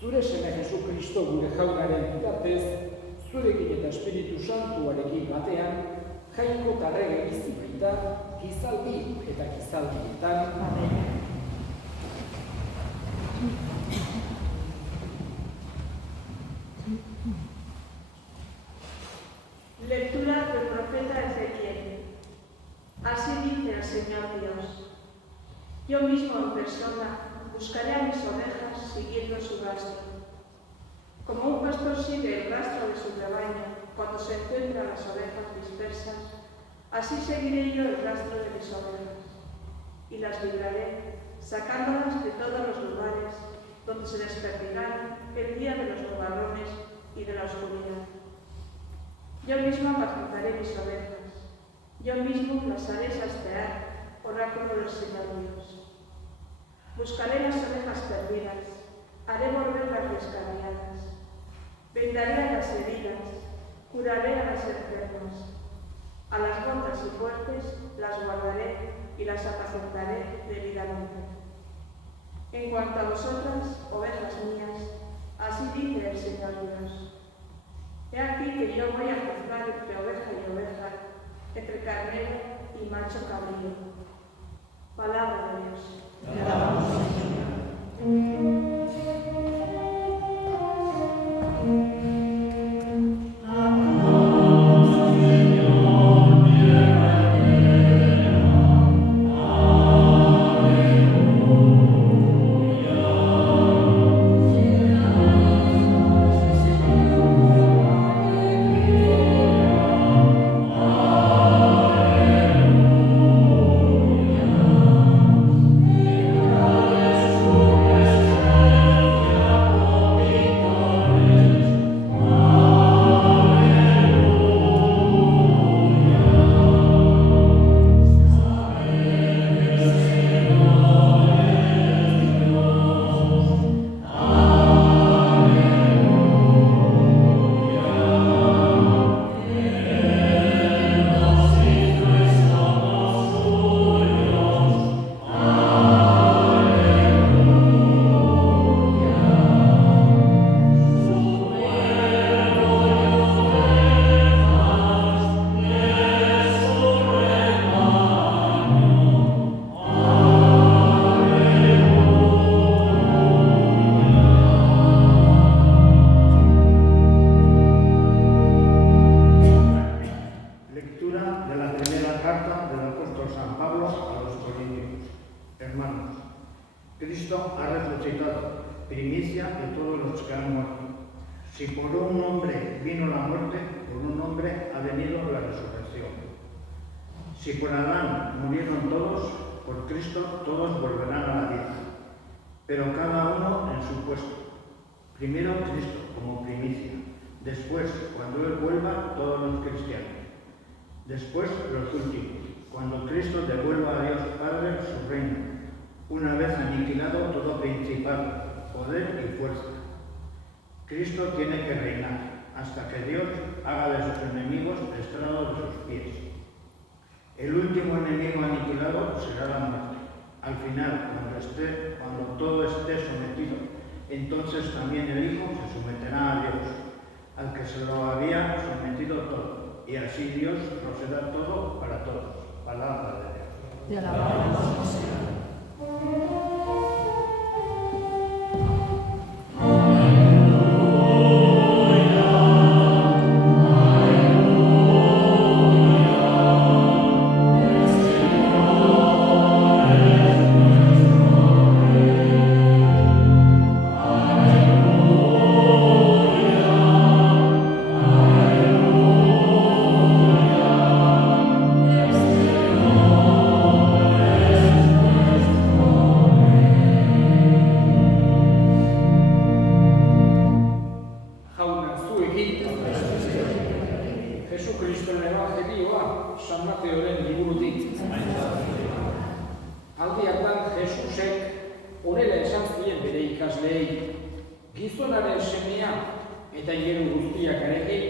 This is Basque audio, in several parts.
Zure seme Jesu Kristo gure jaunaren bitartez, zurekin eta Espiritu Santuarekin batean, jainko tarrege bizi baita, gizaldi eta gizaldietan. Amen. Lectura del profeta Ezequiel. Así dice el Señor Dios: yo mismo en persona buscaré a mis ovejas siguiendo su rastro. Como un pastor sigue el rastro de su rebaño cuando se encuentran las ovejas dispersas, así seguiré yo el rastro de mis ovejas, y las libraré, sacándolas de todos los lugares donde se desperdigan el día de los nubarrones y de la oscuridad. Yo mismo apacentaré mis ovejas, yo mismo las haré sastear, oráculo del Señor Dios. Buscaré las ovejas perdidas, haré volver las descarriadas, vendaré a las heridas, curaré a las enfermas, a las gordas y fuertes las guardaré y las apacentaré debidamente. En cuanto a vosotras, ovejas mías, así dice el Señor Dios: he aquí que yo voy a juzgar entre oveja y oveja, entre carnero y macho cabrío. Palabra de Dios. Te alabamos, Señor. Si por un hombre vino la muerte, por un hombre ha venido la resurrección. Si por Adán murieron todos, por Cristo todos volverán a la vida, pero cada uno en su puesto. Primero Cristo como primicia, después, cuando Él vuelva, todos los cristianos. Después los últimos, cuando Cristo devuelva a Dios Padre su reino, una vez aniquilado todo principado, poder y fuerza. Cristo tiene que reinar hasta que Dios haga de sus enemigos estrado de sus pies. El último enemigo aniquilado será la muerte. Al final, cuando todo esté sometido, entonces también el Hijo se someterá a Dios, al que se lo había sometido todo, y así Dios lo será todo para todos. Palabra de Dios. Te alabamos, Señor. Gizonaren semea eta hiru guztiak arekin,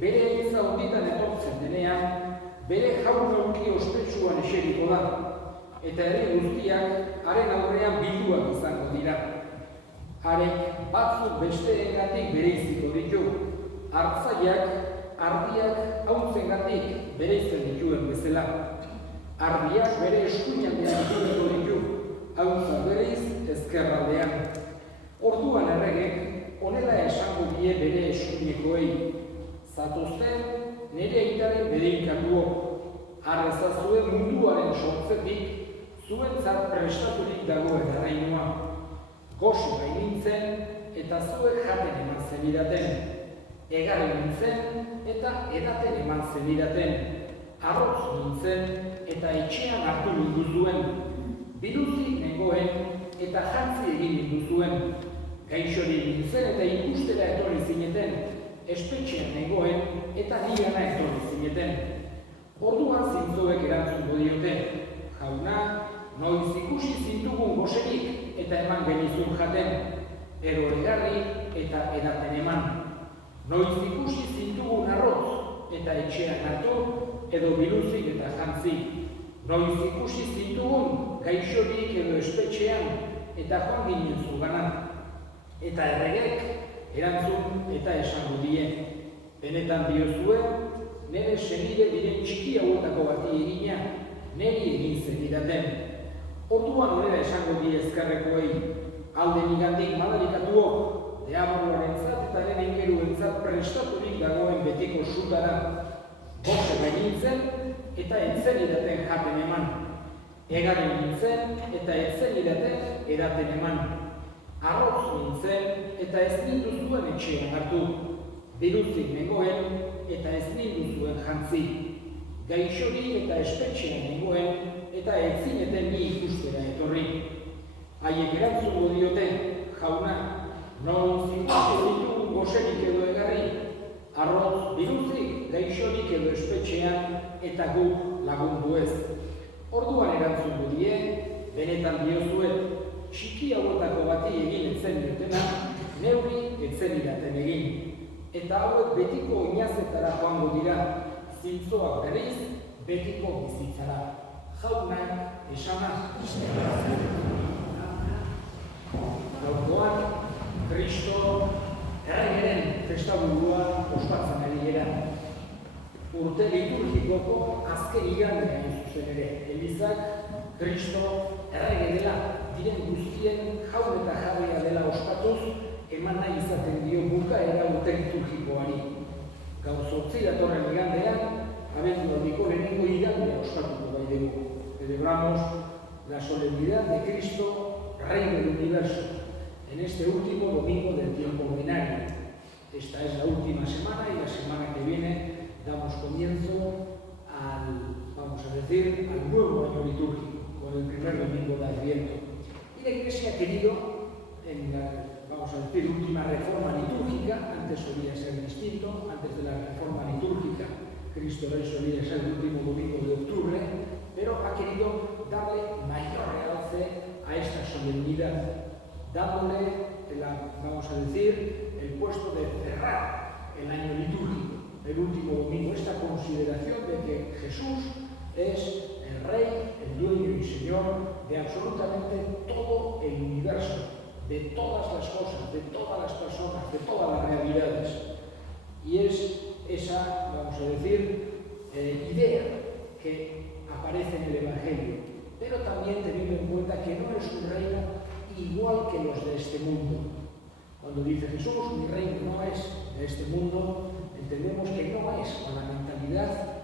bere eliza honditan etortzen denean, bere jaun-jaunki ospetsuan eseriko da, eta herri guztiak haren aurrean bilduak izango dira. Harek batzuk besteengatik bereiziko ditu, hartzaiak ardiak hauntzengatik bereizen dituen bezala. Ardiak bere eskuinaldean itzuliko ditu, hauntza bereiz ezkerraldean. Orduan erregek honela esango die bere eskuinekoei, zatozten nire aitaren bedeinkatuok, arrezazuen munduaren sortzetik zuentzat prestaturik dagoen erreinua. Goxo gai nintzen eta zuek jaten eman zenidaten, egarri nintzen eta edaten eman zenidaten, arrotz nintzen eta etxean hartu ninduzuen, biluzik nengoen eta jantzi egin ninduzuen, gaixori nintzen eta ikustera etorri zineten, espetxean nengoen eta nigana etorri zineten. Orduan zintzoek erantzungo diote, jauna, noiz ikusi zintugun goserik eta eman genizun jaten, ero egarri eta edaten eman. Noiz ikusi zintugun arrotz eta etxean hartu, edo biluzik eta jantzi. Noiz ikusi zintugun gaixorik edo espetxean eta joan ginen zugana. Eta erregek erantzun eta esango die. Benetan diozue, nire senide diren txiki hauetako bati egina, niri egin zenidaten. Orduan horrela esango die ezkerrekoei, alde nigandik madarikatuok, deaboroarentzat eta nire ingeruentzat prestaturik dagoen betiko sutara. Goxe nintzen eta etzenidaten jaten eman. Egarri nintzen eta etzenidaten edaten eman. Arrotz nintzen eta ez ninduzuen etxean hartu. Biluzik nengoen eta ez ninduzuen jantzi. Gaixorik eta espetxean nengoen eta ez zineten ni ikustera etorri. Haiek erantzungo diote, jauna, noiz ikusi ditugun goserik edo egarri, arrotz, biluzik, gaixorik edo espetxean eta guk lagundu ez. Orduan erantzungo die, benetan diozuet, txiki hauetako bati egin etzen diotena, neuri etzen iraten egin. Eta hauek betiko inazetara joango dira, zintzoak berriz, betiko bizitzara. Jaunak esana. Gaurkoan, Kristo erregeren festaburua ospatzen ari gara. Urte liturgikoko azken igandea zuzen ere, Elizak Kristo errege dela, diren guztien jaun eta jarria dela ospatuz, eman nahi izaten dio bukaera urte liturgikoari. Gaur 8 datorren igandean, abendudiko lehenengo igandea ospatuko bai dugu. Celebramos la solemnidad de Cristo, Rey del Universo, en este último domingo del tiempo ordinario. Esta domingo de Adviento. Y la Iglesia ha querido, en la, vamos a decir, última reforma litúrgica, antes solía ser distinto, antes de la reforma litúrgica, Cristo Rey solía ser el último domingo de octubre, pero ha querido darle mayor realce a esta solemnidad, dándole, vamos a decir, el puesto de cerrar el año litúrgico, el último domingo, esta consideración de que Jesús es el Rey, el dueño y Señor de absolutamente todo el universo, de todas las cosas, de todas las personas, de todas las realidades. Y es esa, vamos a decir, idea que aparece en el Evangelio, pero también teniendo en cuenta que no es un reino igual que los de este mundo. Cuando dice Jesús, mi reino no es de este mundo, entendemos que no es con la mentalidad,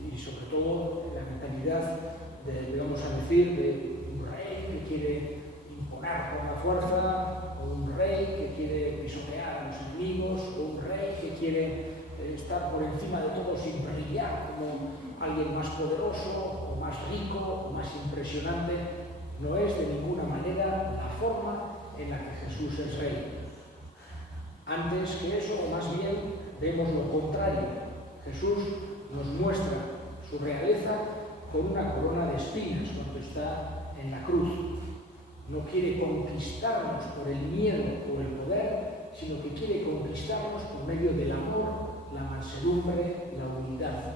y sobre todo la mentalidad de, vamos a decir, de un rey que quiere imponer con la fuerza, o un rey que quiere pisotear a los enemigos, o un rey que quiere estar por encima de todo sin brillar como alguien más poderoso, o más rico, o más impresionante. No es de ninguna manera la forma en la que Jesús es rey. Antes que eso, o más bien, vemos lo contrario. Jesús nos muestra su realeza con una corona de espinas cuando está en la cruz. No quiere conquistarnos por el miedo o el poder, sino que quiere conquistarnos por medio del amor, la mansedumbre, la humildad.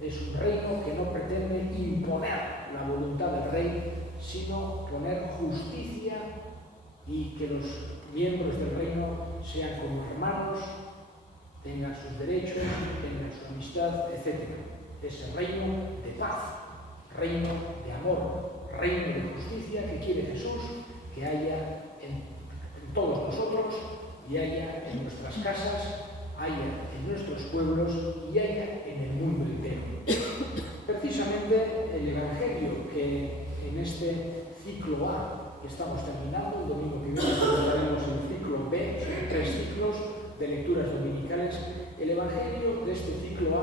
Es un reino que no pretende imponer la voluntad del rey, sino poner justicia y que los miembros del reino sean como hermanos, tengan sus derechos, tengan su amistad, etc. Es el reino de paz, reino de amor, reino de justicia que quiere Jesús que haya en todos nosotros y haya en nuestras casas, haya en nuestros pueblos y haya en el mundo entero. Precisamente el Evangelio que en este ciclo A que estamos terminando, el domingo que viene celebraremos el ciclo B, son 3 ciclos de lecturas dominicales. El Evangelio de este ciclo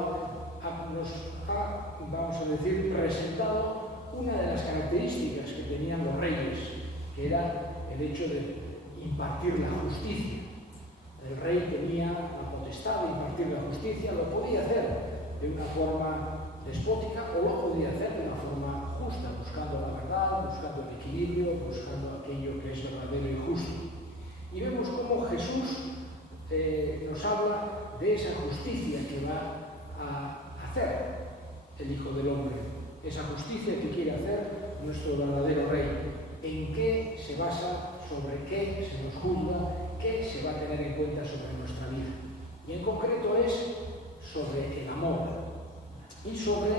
A nos ha, vamos a decir, presentado una de las características que tenían los reyes, que era el hecho de impartir la justicia. El rey tenía la potestad de impartir la justicia, lo podía hacer de una forma despótica o lo podía hacer de una forma justa, buscando la verdad, buscando el equilibrio, buscando aquello que es verdadero y justo. Y vemos cómo Jesús nos habla de esa justicia que va a hacer el Hijo del Hombre, esa justicia que quiere hacer nuestro verdadero Rey. ¿En qué se basa? ¿Sobre qué se nos juzga? ¿Qué se va a tener en cuenta sobre nuestra vida? Y en concreto es sobre el amor. Y sobre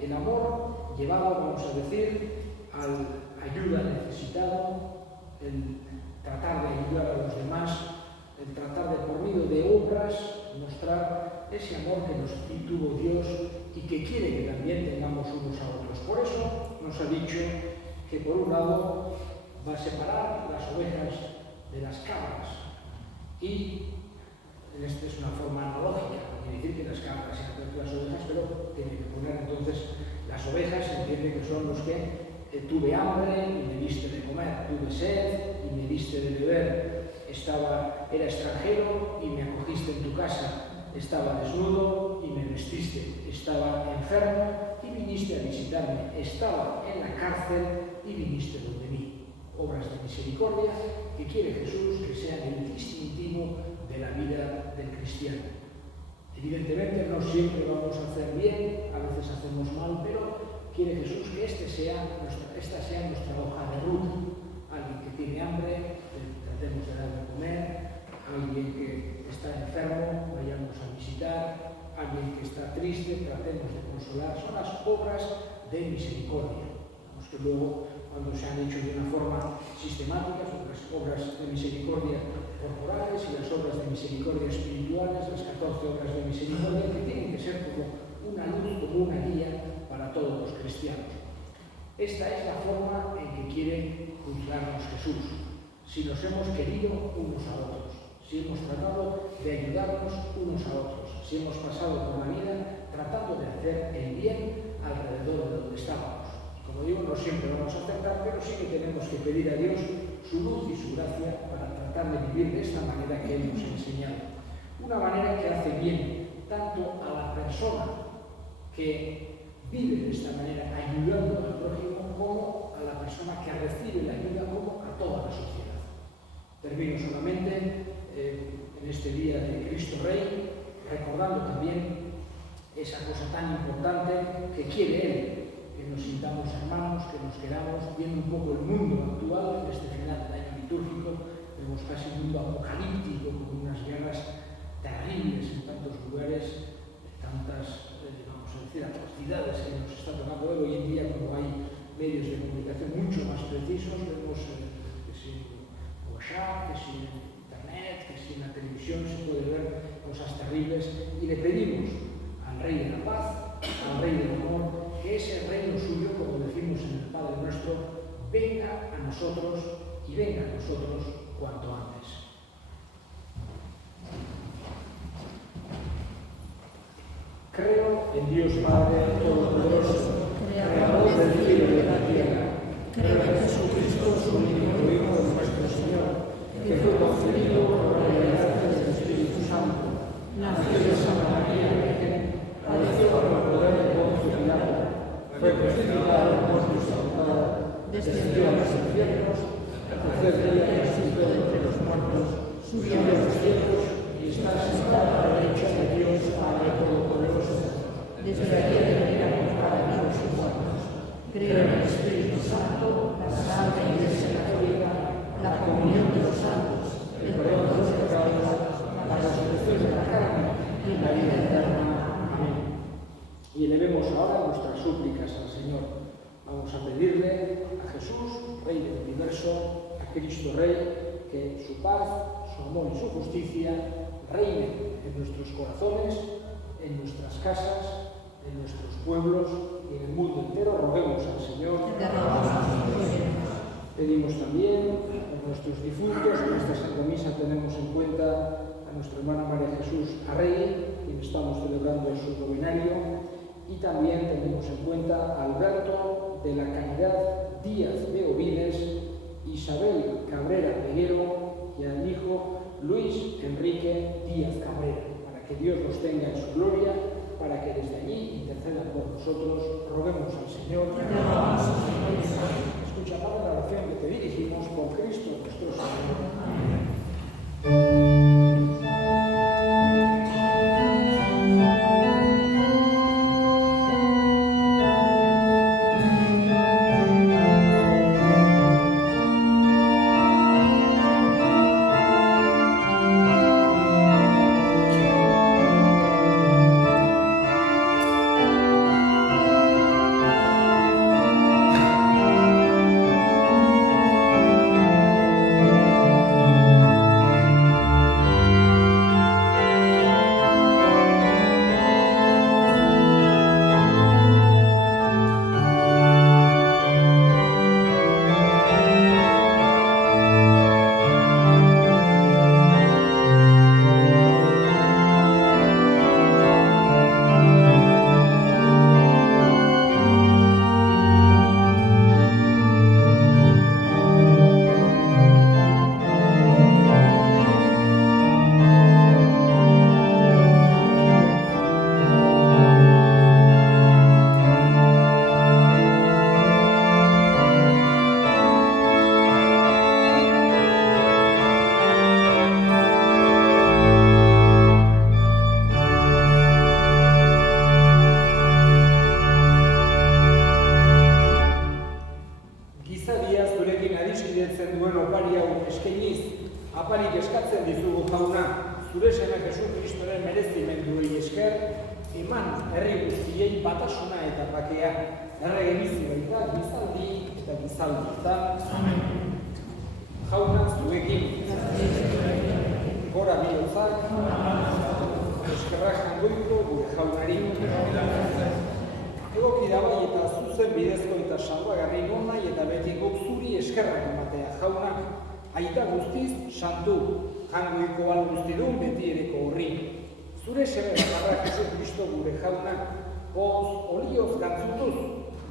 el amor llevado, vamos a decir, al ayuda al necesitado, el tratar de ayudar a los demás, el tratar de, por medio de obras, mostrar ese amor que nos tuvo Dios y que quiere que también tengamos unos a otros. Por eso nos ha dicho que por un lado va a separar las ovejas de las cabras y esta es una forma analógica, no quiere decir que las cabras sean las ovejas, pero tiene que poner entonces las ovejas, se entiende que son los que tuve hambre y me diste de comer, tuve sed y me diste de beber, era extranjero y me acogiste en tu casa, estaba desnudo y me vestiste, estaba enfermo y viniste a visitarme, estaba en la cárcel y viniste donde mí. Obras de misericordia que quiere Jesús que sean el distintivo de la vida del cristiano. Evidentemente no siempre vamos a hacer bien, a veces hacemos mal, pero quiere Jesús que esta sea nuestra hoja de ruta. Alguien que tiene hambre, tratemos de dar de comer, alguien que está enfermo, vayamos a visitar, alguien que está triste, tratemos de consolar. Son las obras de misericordia. Vamos que luego, cuando se han hecho de una forma sistemática, son las obras de misericordia corporales y las obras de misericordia espirituales, las 14 obras de misericordia que tienen que ser como una luz, como una guía para todos los cristianos. Esta es la forma en que quiere juzgarnos Jesús. Si nos hemos querido unos a otros, si hemos tratado de ayudarnos unos a otros, si hemos pasado por la vida tratando de hacer el bien alrededor de donde estábamos. Como digo, no siempre vamos a acertar, pero sí que tenemos que pedir a Dios su luz y su gracia para tratar de vivir de esta manera que Él nos ha enseñado. Una manera que hace bien tanto a la persona que vive de esta manera ayudando al prójimo, como a la persona que recibe la ayuda, como a toda la sociedad. Termino solamente en este día de Cristo Rey, recordando también esa cosa tan importante que quiere Él, que nos sintamos hermanos, que nos queramos, viendo un poco el mundo actual, en este final del año litúrgico, vemos casi un mundo apocalíptico, con unas guerras terribles en tantos lugares, tantas, vamos a decir, atrocidades que nos está tocando ver hoy en día, como hay medios de comunicación mucho más precisos, vemos que si en WhatsApp, que si en Internet, que si en la televisión se puede ver cosas terribles, y le pedimos al Rey de la Paz, al Rey del Amor, que ese reino suyo, como decimos en el Padre Nuestro, venga a nosotros y venga a nosotros cuanto antes. Creo en Dios Padre Todopoderoso, Creador del cielo y de la tierra. Creo en Jesucristo, su único Hijo, nuestro Señor, que fue concebido por la gracia del Espíritu Santo, nació de Santa María Virgen, padeció por el poder de Poncio Pilato, fue crucificado, muerto y sepultado, descendió a los infiernos, al tercer día resucitó de entre los muertos, subió a los cielos y está sentado a la derecha de Dios, Padre Todopoderoso. Desde aquí vendrá a juzgar a vivos y muertos. Creo en el Espíritu Santo, la Santa Iglesia Católica, la comunión de los santos, el perdón de los pecados, la resurrección de la carne y la vida eterna. Amén. Y elevemos ahora nuestras súplicas al Señor. Vamos a pedirle a Jesús, Rey del Universo, a Cristo Rey, que su paz, su amor y su justicia reinen en nuestros corazones, en nuestras casas, en nuestros pueblos y en el mundo entero. Roguemos al Señor. Pedimos también a nuestros difuntos. En esta Santa Misa tenemos en cuenta a nuestra hermana María Jesús Arrey, quien estamos celebrando su novenario, y también tenemos en cuenta a Alberto de la Caridad Díaz de Ovides, Isabel Cabrera Peguero y al hijo Luis Enrique Díaz Cabrera, para que Dios los tenga en su gloria, para que desde allí intercedan por nosotros. Roguemos al Señor. Escucha, Padre, la oración que te dirigimos por Cristo nuestro Señor.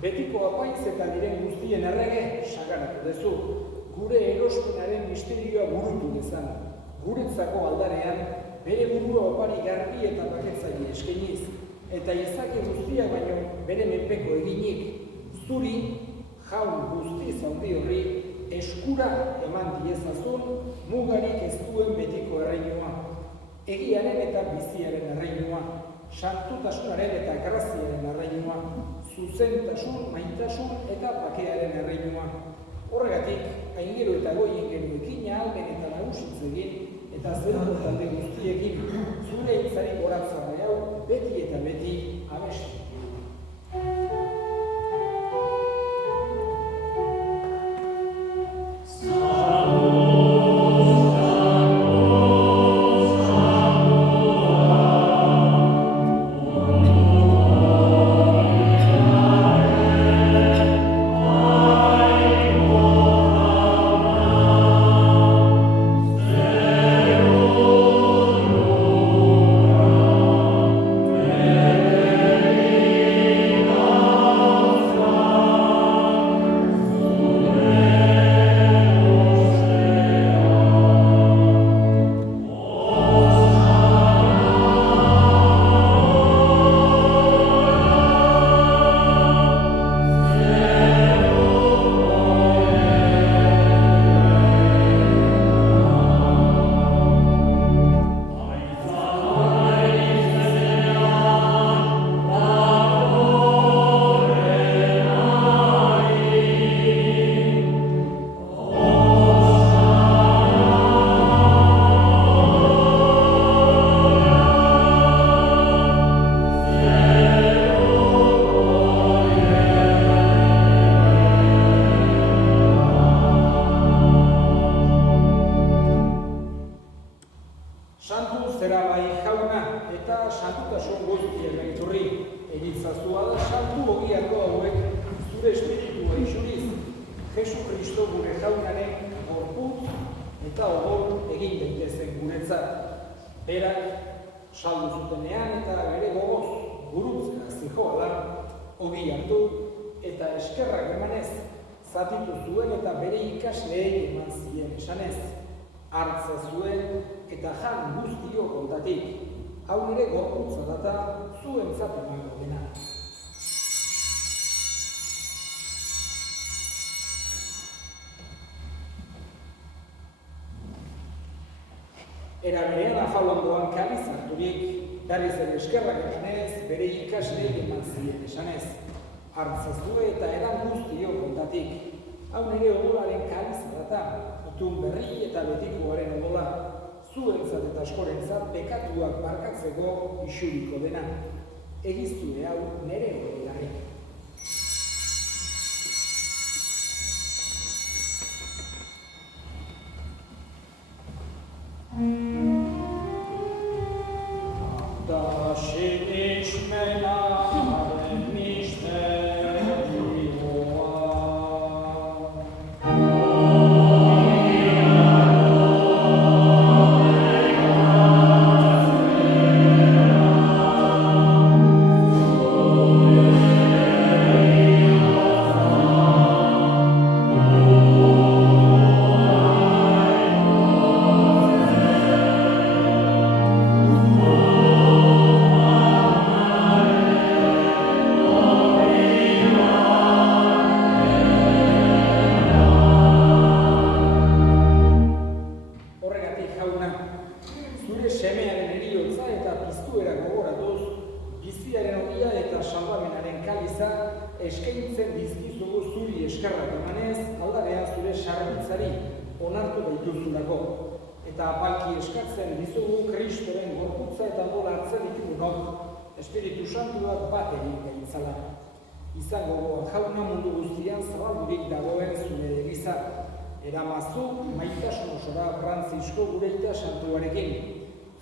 betiko apaiz eta diren guztien errege sagaratu dezu, gure erospenaren misterioa burutu dezan, guretzako aldarean, bere burua opari garbi eta baketzaile eskainiz, eta izaki guztiak baino bere menpeko eginik, zuri, jaun guztiz handi horri, eskura eman diezazun, mugarik ez duen betiko erreinua, egiaren eta biziaren erreinua, santutasunaren eta graziaren erreinua, zuzentasun, maitasun eta bakearen erreinua. Horregatik, aingero eta goi ingeruekin ahalmen eta nagusitzegin, eta zelko talde guztiekin, zure hitzari goratzarra hau, beti eta beti abestu. Era berean afalondoan kaliz harturik, berriz ere eskerrak emanez, bere ikasleei eman zien esanez. Hartzazue eta edan guztio kontatik. Hau nire odolaren kaliza data, itun berri eta betikoaren odola. Zuentzat eta askorentzat bekatuak barkatzeko isuriko dena. Egiztue hau nire odolari. Espiritu Santuak bat egin gaitzala. Izango goa jauna mundu guztian zabaldurik dagoen zure egiza. Eramazu maitasun osora Frantzisko gure ita santuarekin.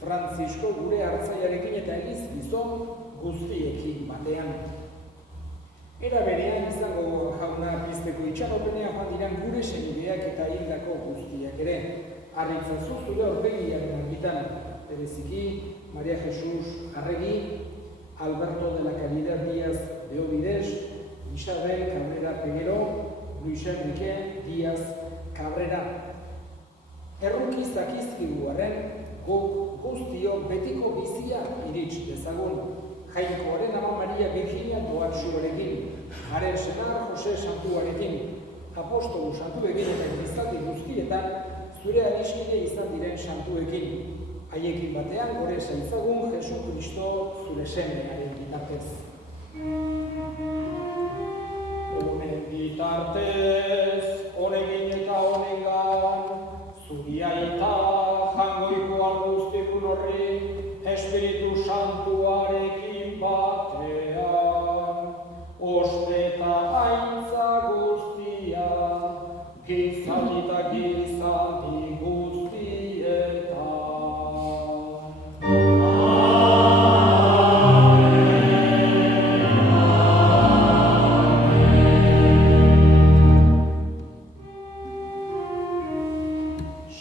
Frantzisko gure hartzaiarekin eta egiz gizon guztiekin batean. Era berean izango goa jauna pizteko itxaropenean joan diran gure senideak eta hildako guztiak ere. Arritzazu zure aurpegiaren argitan. Bereziki, María Jesús Arregui, Alberto de la Caridad Díaz de Ovides, Isabel Cabrera Peguero, Luis Enrique Díaz Cabrera. Errukiz dakizkiguaren guk guztio betiko bizia irits dezagun. Jainkoaren ama Maria Virginia Doatxuarekin, haren senar Jose Santuarekin, apostolu santuekin eta gizaldi guztietan zure adiskide izan diren santuekin. Haiekin batean gore zaitzagun Jesu Kristo zure semearen bitartez. Honen bitartez, honegin eta honengan, zuri aita jangoiko guztikun horri, Espiritu Santuarekin batean, ospe eta gaitza guztia, gizaldi eta gizaldi guztietan.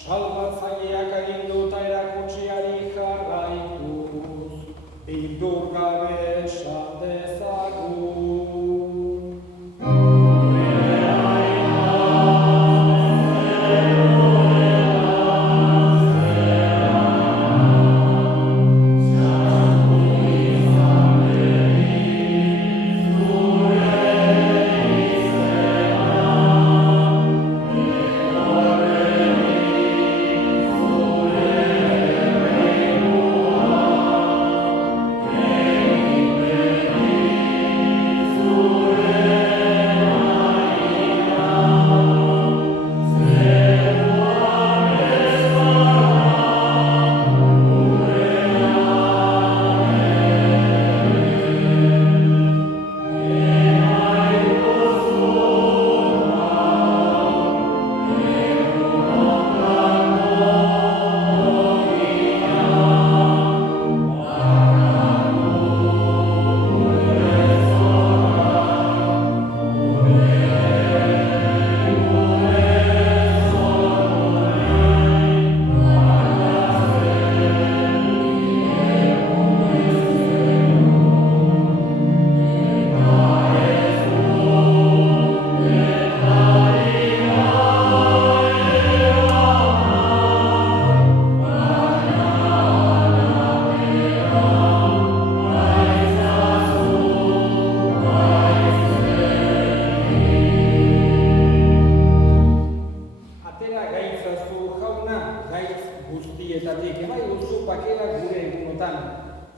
Salbatzaileak aginduta erakutsiari jarraituz, bildur gabe esan dezagun.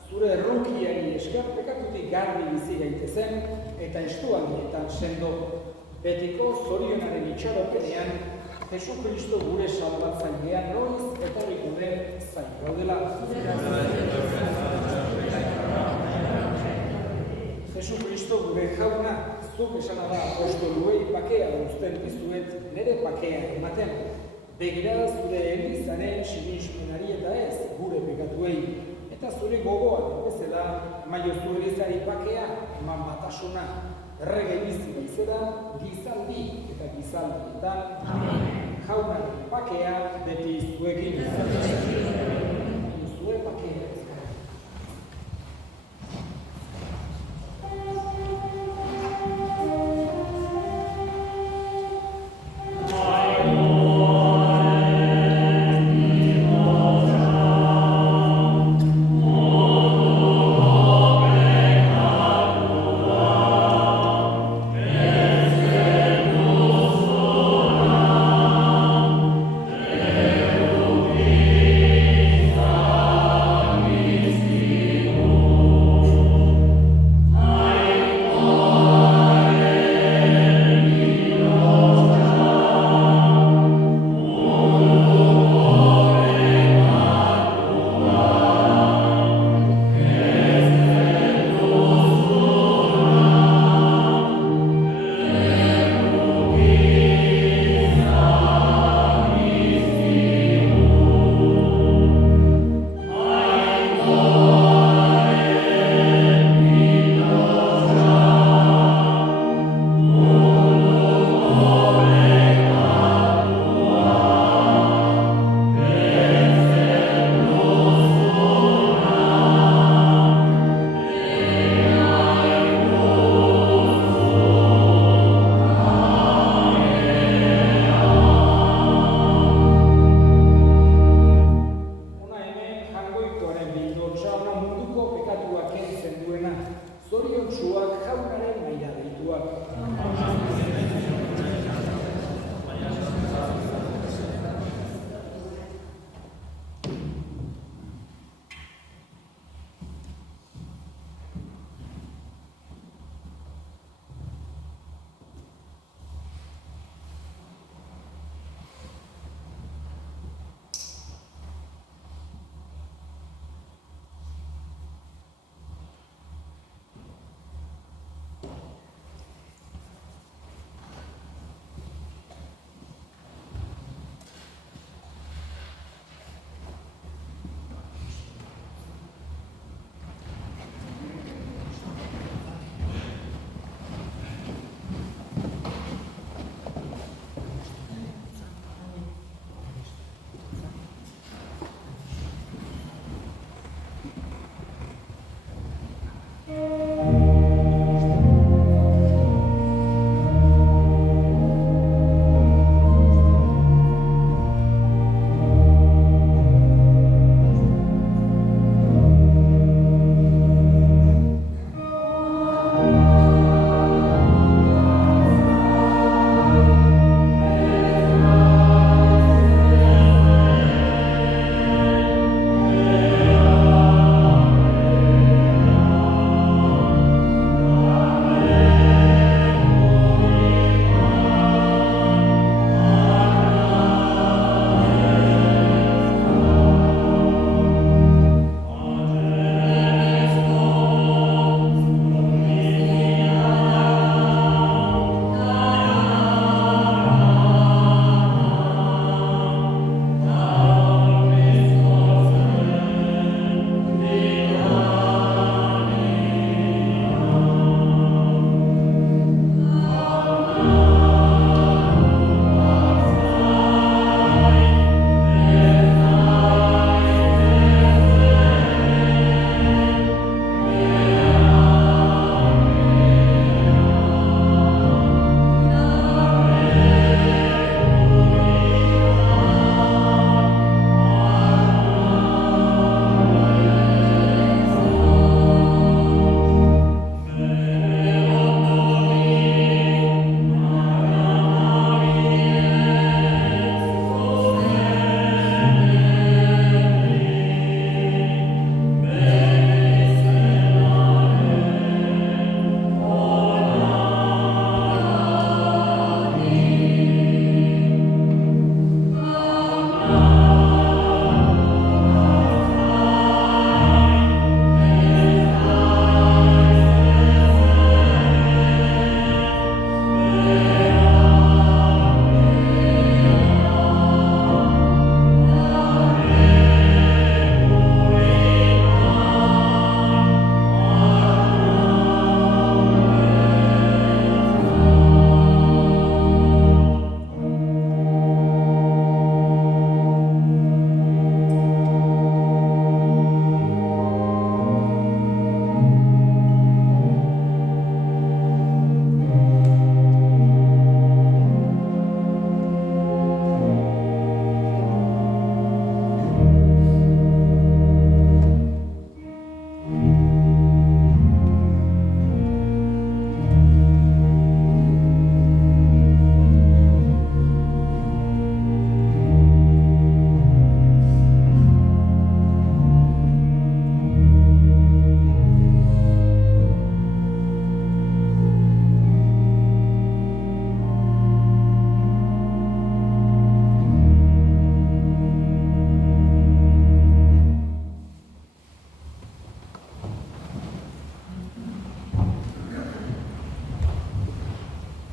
Zure errukiari esker pekatutik garbi bizi gaitezen eta estualdietan sendo. Betiko zorionaren itxaropenean, Jesu Kristo gure salbatzailean noiz etorriko den zain gaudela. Jesu Kristo gure jauna, zuk esana da apostoluei bakea uzten dizuet, nire bakea ematen. Begira zure elizaren sinismenari eta ez gure pekatuei. Eta zure gogoan, bezala, maiozu elizari bakea, eman batasuna, errege bizi baizera, gizaldi eta gizaldietan. Jaunaren bakea beti zuekin. Zue bakea.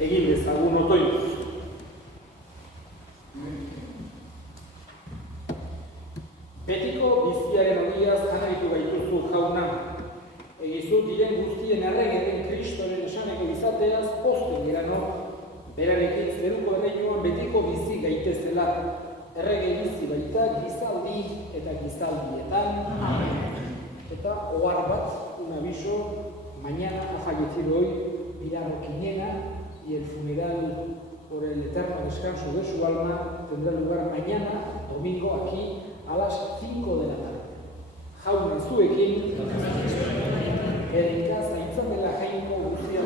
Egin dezagun otoinuz. Betiko biziaren ogiaz janaritu gaituzu jauna. Egizu diren guztien erregeren Kristoren esaneko izateaz pozten gerano, berarekin zeruko erreinuan betiko bizi gaitezela. Errege bizi baita gizaldi eta gizaldietan. Eta ohar bat, un aviso, mañana ha fallecido hoy Milano Quiñena y el funeral por el eterno descanso de su alma tendrá lugar mañana, domingo, aquí a las 5 de la tarde. Jaun zuekin, bere ikaz aintzamela jainko guztia